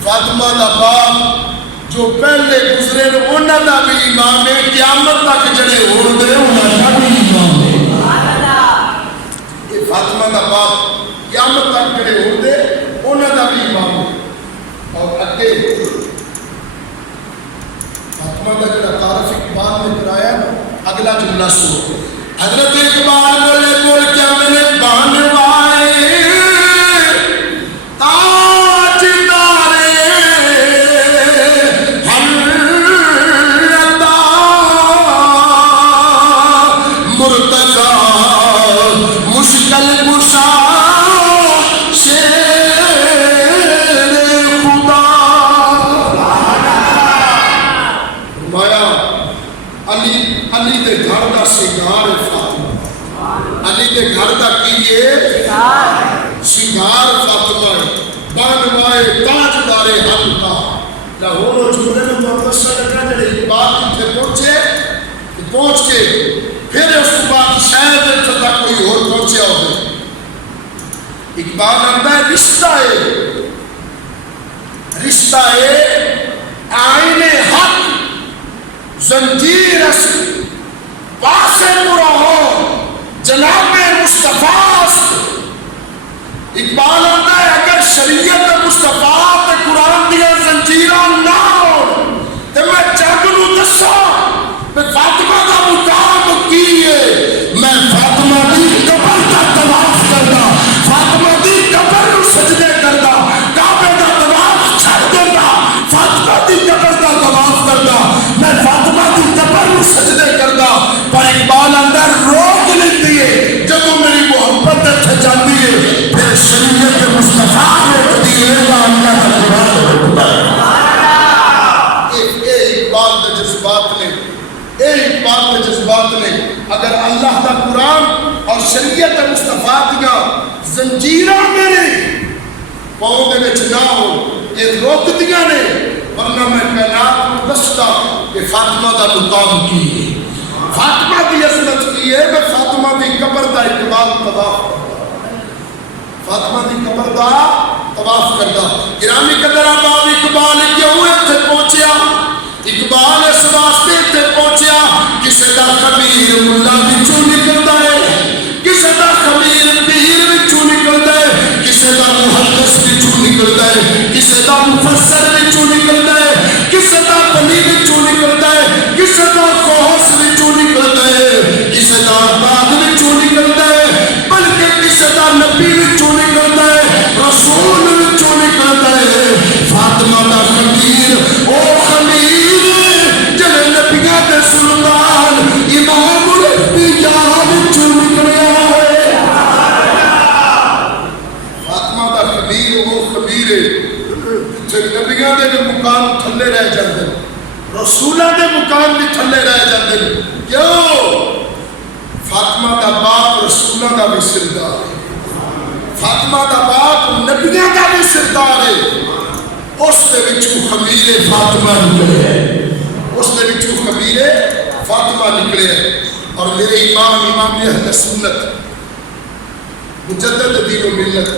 فاطمہ دا باپ جو پہلے گزرے نے انہاں دا بھی امام ہے. قیامت تک جڑے ہون دے انہاں دا بھی امام ہے. یہ فاطمہ دا باپ قیامت تک جڑے ہون دے انہاں دا بھی امام ہے. اور اگے فاطمہ دا جڑا تعارف اقبال نے کرایا اگلا جملہ سنو. حضرت اقبال بولے بول کیا میرے بانوائے سنگار فاطمہ بانوائے تاجدار حلقہ. لاہور و جملے میں محمد صلی اللہ علیہ وسلم جڑے بات تے پہنچ کے پھر اس کو بعد شاید تک کوئی اور پہنچیا ہو. اقبال آتا ہے رشتہ آئین حق زنجیر پاس برا ہو جناب مصطفیٰ. اقبال آتا ہے اگر شریعت مصطفیٰ تے قرآن دیا زنجیراں نہ ہو تو میں جگ نو دسا میں فاطمہ دا مقام کی ہے. میں فاطمہ دی قبر دا طواف کردا, فاطمہ دی قبر نو سجدے کردا, کعبے دا طواف چھڑ دیندا, فاطمہ دی قبر دا طواف کردا, میں فاطمہ دی قبر نو سجدے کردا. پر اقبال اندر روک لیندی ہے جب میری محبت تے جاندی ہے پھر شریعت مصطفیٰ روکتی ہے یا اللہ کا قرآن روکتا ہے. اقبال کے جذبات نے اگر اللہ کا قرآن اور شریعت مصطفیٰ دیا زنجیراں میرے پاؤں دے وچ نہ ہو یہ روک دیا نے, ورنہ میں کائنات کو دستا کہ فاطمہ دا مقام کی ہے. فاطمہ کی عظمت کی ہے، میں فاطمہ کی قبر دا اقبال طواف کرتا، فاطمہ کی قبر دا طواف کرتا۔ گرامی قدر آباد اقبال کیوں اتنے پہنچیا؟ اقبال اس واسطے اتنے پہنچیا کسی دا خبیر ملا وچوں نکلدا ہے، کسی دا خبیر پیر وچوں نکلدا ہے، کسی دا محدث وچوں نکلدا ہے، کسی دا مفسر وچوں نکلدا ہے، کسی دا ولی وچوں نکلدا ہے، کسی دا غوث وچوں نکلدا ہے، کسی دا عباد وچوں نکلدا ہے، بلکہ کسی دا نبی وچوں نکلدا ہے، رسول وچوں نکلدا ہے۔ فاطمہ دا خبیر او خبیر جڑے نبیاں دے سلطان امام الانبیاء وچوں نکلیا ہے۔ فاطمہ دا خبیر او خبیر ہے جڑے نبیاں دے مقام تھلے رہ جاندے، رسولاں دے مقام بھی تھلے رہ جاندے۔ کیوں؟ فاطمہ دا باپ رسولاں دا بھی سردار ہے، فاطمہ دا باپ نبیاں دا بھی سردار ہے۔ اس دے وچوں خمیر فاطمہ نکلے ہے، اس دے وچوں خمیر فاطمہ نکلے ہے۔ اور میرے امام اہل سنت مجدد دین و ملت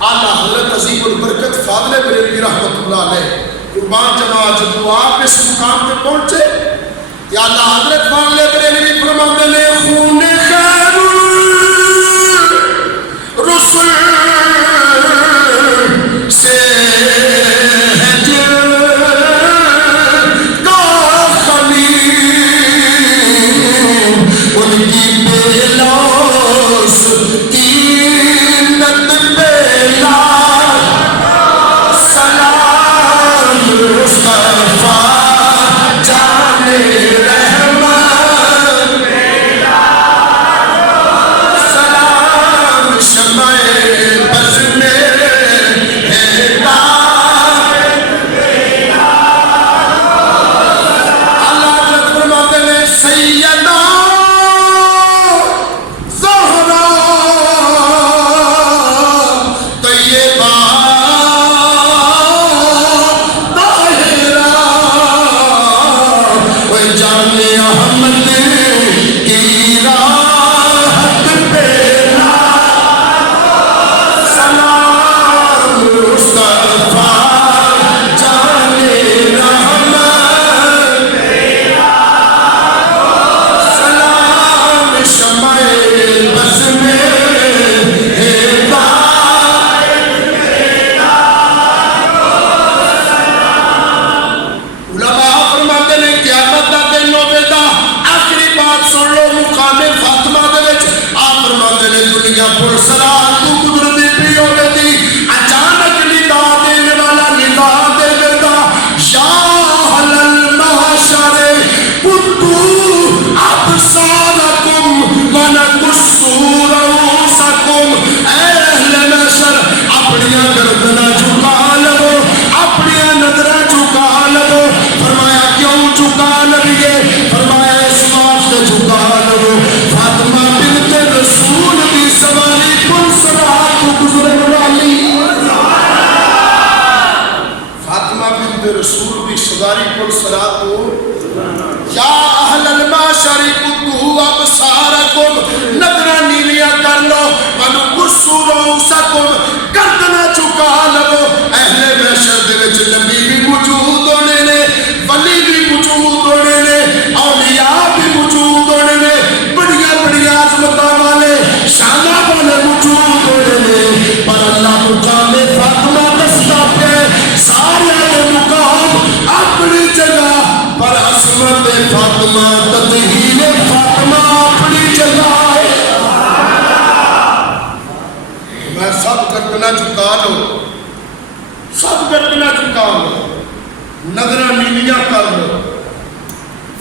اعلیٰ حضرت عظیم البرکت فاضل بریلوی رحمۃ اللہ علیہ قربان جماعت جب آپ اس مقام پہ پہنچے یا اعلیٰ حضرت فاضل بریلوی فرماتے نے خون خیر رسول سے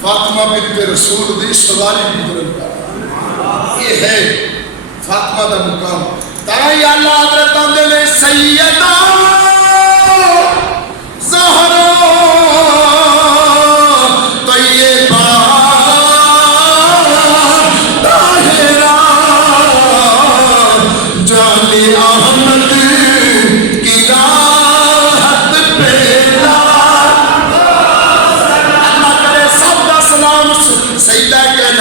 فاطمہ بنت رسول دی سواری گزرن کا یہ ہے فاطمہ دا مقام۔ تائی اللہ حضرت آندے نے سیدہ زہرا طیبہ طاہرہ جان احمد کی راحت پیدا۔ اللہ کرے سب دا سلام سیدہ کے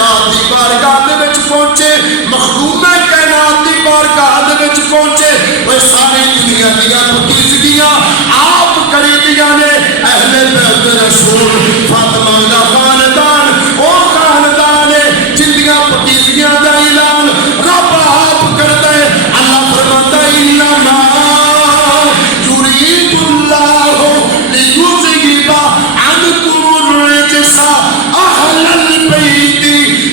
چاچیاں دیا بھتیجیاں آپ کری دیا نے اہل بیت رسول فاطمہ دا خاندان او خاندان ہے جندیاں بھتیجیاں دا اعلان رب آپ کرتا ہے اللہ فرماتا ہے انما یرید اللہ لیذہب عنکم الرجس اہل البیت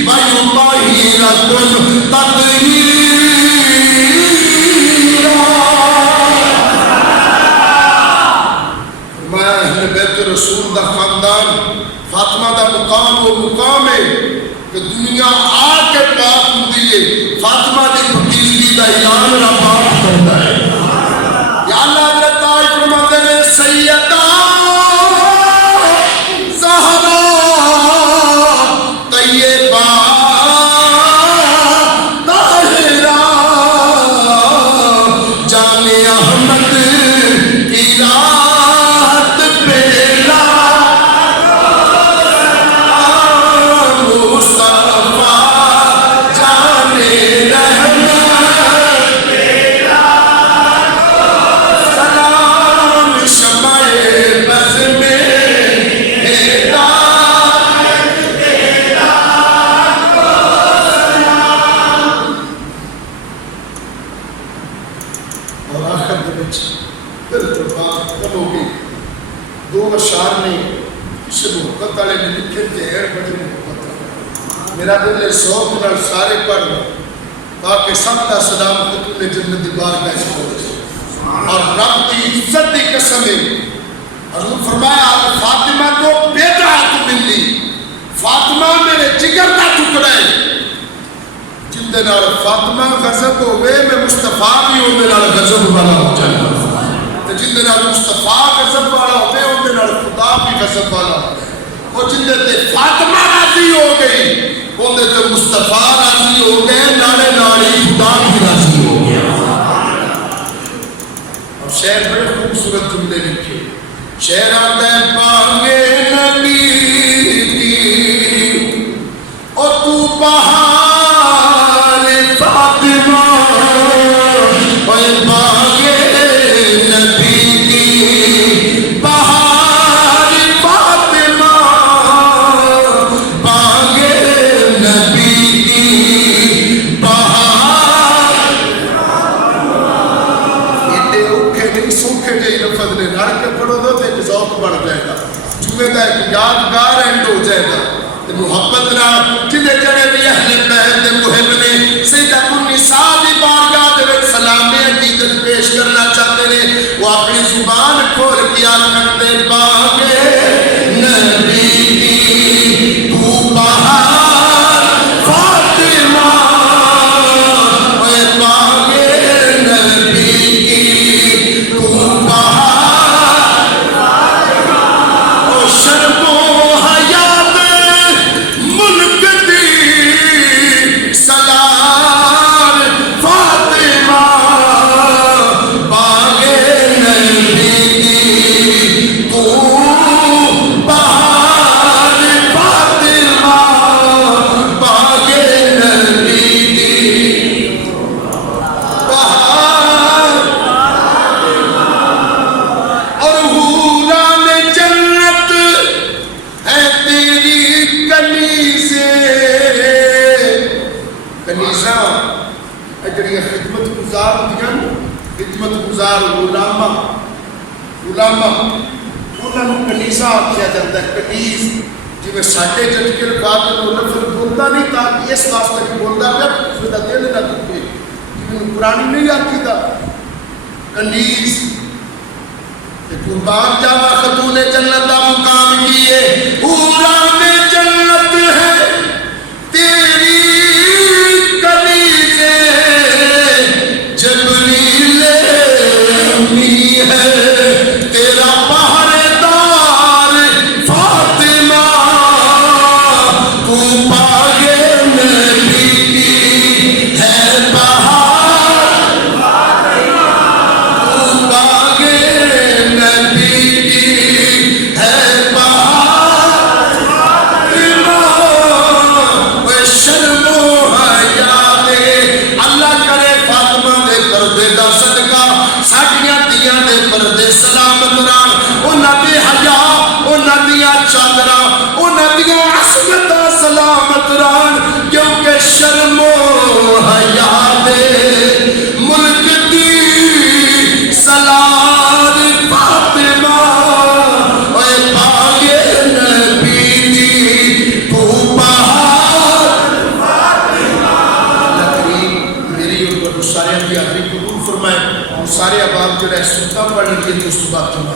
ویطہرکم تطہیرا رسول دا خاندان فاطمہ دا مقام وہ مقام ہے کہ دنیا آ کے پاک ہوتی ہے فاطمہ دی بھتیجگی دا اعلان رب آپ کرتا ہے یا اللہ حضرت آج فرماتے ہیں سیدہ زہرا طیبہ طاہرہ جان احمد کی رات پہ میرا دل ہے سوک نال سارے پڑھ تاکہ سب کا سلام خطول جنت دی بارگاہ سے پہنچے اور رب دی عزت دی قسم ہے حضور فرمایا فاطمہ کو بیدعت ملی فاطمہ میرے جگر کا ٹکڑا ہے جن دے نال فاطمہ غضب ہوئے میں مصطفیٰ بھی ہوں دے نال غضب والا ہو جائے جن دے نال مصطفیٰ غضب والا ہوئے ہوں دے نال خدا بھی غضب والا ہوئے اور جن دے فاطمہ راضی ہو گئی وہ دے تے مصطفیٰ راضی ہو گئے نالے نالی خدا بھی راضی ہو گیا اور شہر بڑے خوبصورت جملے لکھے شہر آتا ہے پانگے نبی کی اور تو بہار فاطمہ اور پانگے نبی کی بہار فاطمہ پانگے نبی کی بہار یہ اوکھے نہیں سوکھے جائی لفظ نے نار کے پڑھو دو تے ایک ذوق بڑھ جائے گا چونکہ دا ایک یادگار اینڈ ہو جائے گا محبت نہ جنہیں جڑے بھی اہل بیت دے محب نے سیدہ النساء دی بارگاہ دے وچ سلام عقیدت پیش کرنا چاہتے ہیں وہ اپنی زبان کھول کے کرتے پاگے نبی کی تو بہار فاطمہ اے پاگے نبی کی تو بہار او شرم و حیات ملک دی سلام فاطمہ پاگے نبی کی تو بہار فاطمہ پاگے نبی کی بہار اور حوران جنت ہے تیری کنیزیں کنیزاں اجڑی خدمت گزار ہوندیاں خدمت گزار غلامہ انہاں نوں کنیزاں آکھیا جاندا ہے کنیز جویں ساڈے جٹ کے لفظ نوں لفظ بولدا نہیں تاکہ اس واسطے کہ بولدا پیا اس دا دل نہ دکھے جویں قرآن نہیں آکھدا کنیز قربان جاوا خاتون جنت دا مقام کیے حوران جنت ہے تیری کنیزیں جبریل امی ہے تیرا پہرےدار فاطمہ تو پاگے نبی کی ہے بہار تو پاگے نبی کی ہے قبول فرمائے. اور سارے احباب جو ہے سنتا پڑھ لیجیے تو اس کے بعد جمع